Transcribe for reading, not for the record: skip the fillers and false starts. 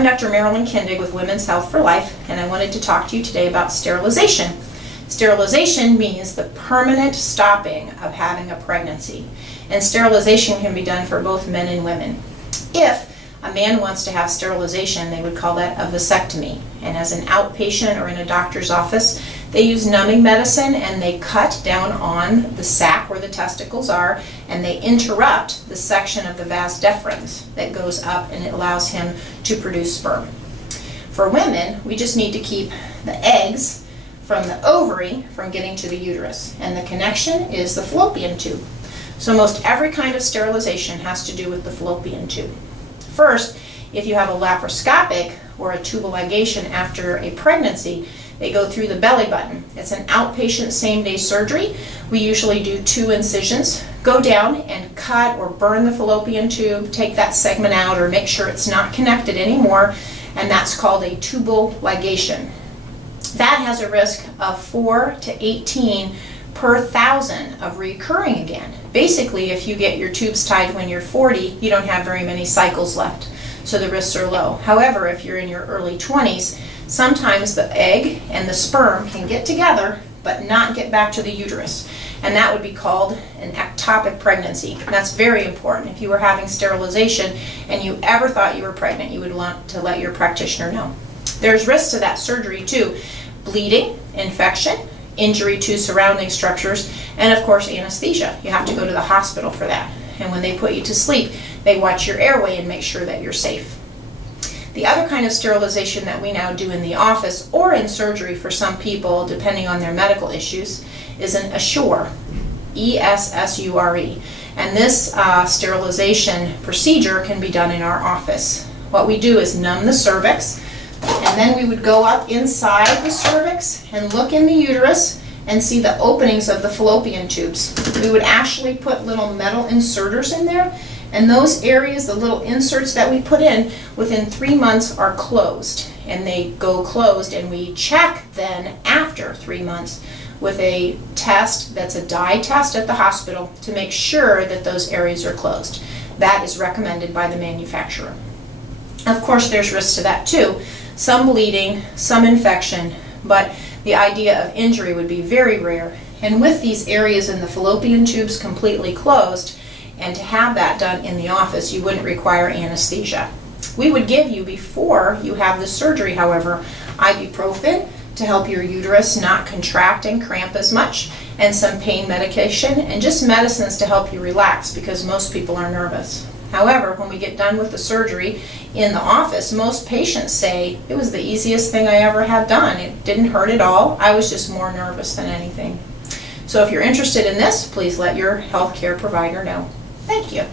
I'm Dr. Marilyn Kindig with Women's Health for Life, and I wanted to talk to you today about sterilization. Sterilization means the permanent stopping of having a pregnancy, and sterilization can be done for both men and women. If a man wants to have sterilization, they would call that a vasectomy, and as an outpatient or in a doctor's office, they use numbing medicine and they cut down on the sac where the testicles are, and they interrupt the section of the vas deferens that goes up, and it allows him to produce sperm. For women, we just need to keep the eggs from the ovary from getting to the uterus, and the connection is the fallopian tube. So most every kind of sterilization has to do with the fallopian tube. First, if you have a laparoscopic or a tubal ligation after a pregnancy, they go through the belly button. It's an outpatient same-day surgery. We usually do 2 incisions. Go down and cut or burn the fallopian tube, take that segment out or make sure it's not connected anymore, and that's called a tubal ligation. That has a risk of 4 to 18 per 1,000 of recurring again. Basically, if you get your tubes tied when you're 40, you don't have very many cycles left, so the risks are low. However, if you're in your early 20s, sometimes the egg and the sperm can get together but not get back to the uterus, and that would be called an ectopic pregnancy. And that's very important. If you were having sterilization and you ever thought you were pregnant, you would want to let your practitioner know. There's risks to that surgery too: bleeding, infection, injury to surrounding structures, and of course anesthesia. You have to go to the hospital for that. And when they put you to sleep, they watch your airway and make sure that you're safe. The other kind of sterilization that we now do in the office or in surgery for some people, depending on their medical issues, is an Essure, E-S-S-U-R-E. And this sterilization procedure can be done in our office. What we do is numb the cervix, and then we would go up inside the cervix and look in the uterus and see the openings of the fallopian tubes. We would actually put little metal inserters in there, and those areas, the little inserts that we put in, within 3 months are closed, and they go closed, and we check then after 3 months with a test that's a dye test at the hospital to make sure that those areas are closed. That is recommended by the manufacturer. Of course, there's risks to that too. Some bleeding, some infection, but the idea of injury would be very rare. And with these areas in the fallopian tubes completely closed, and to have that done in the office, you wouldn't require anesthesia. We would give you, before you have the surgery, however, ibuprofen to help your uterus not contract and cramp as much, and some pain medication, and just medicines to help you relax, because most people are nervous. However, when we get done with the surgery in the office, most patients say, it was the easiest thing I ever had done. It didn't hurt at all. I was just more nervous than anything. So if you're interested in this, please let your healthcare provider know. Thank you.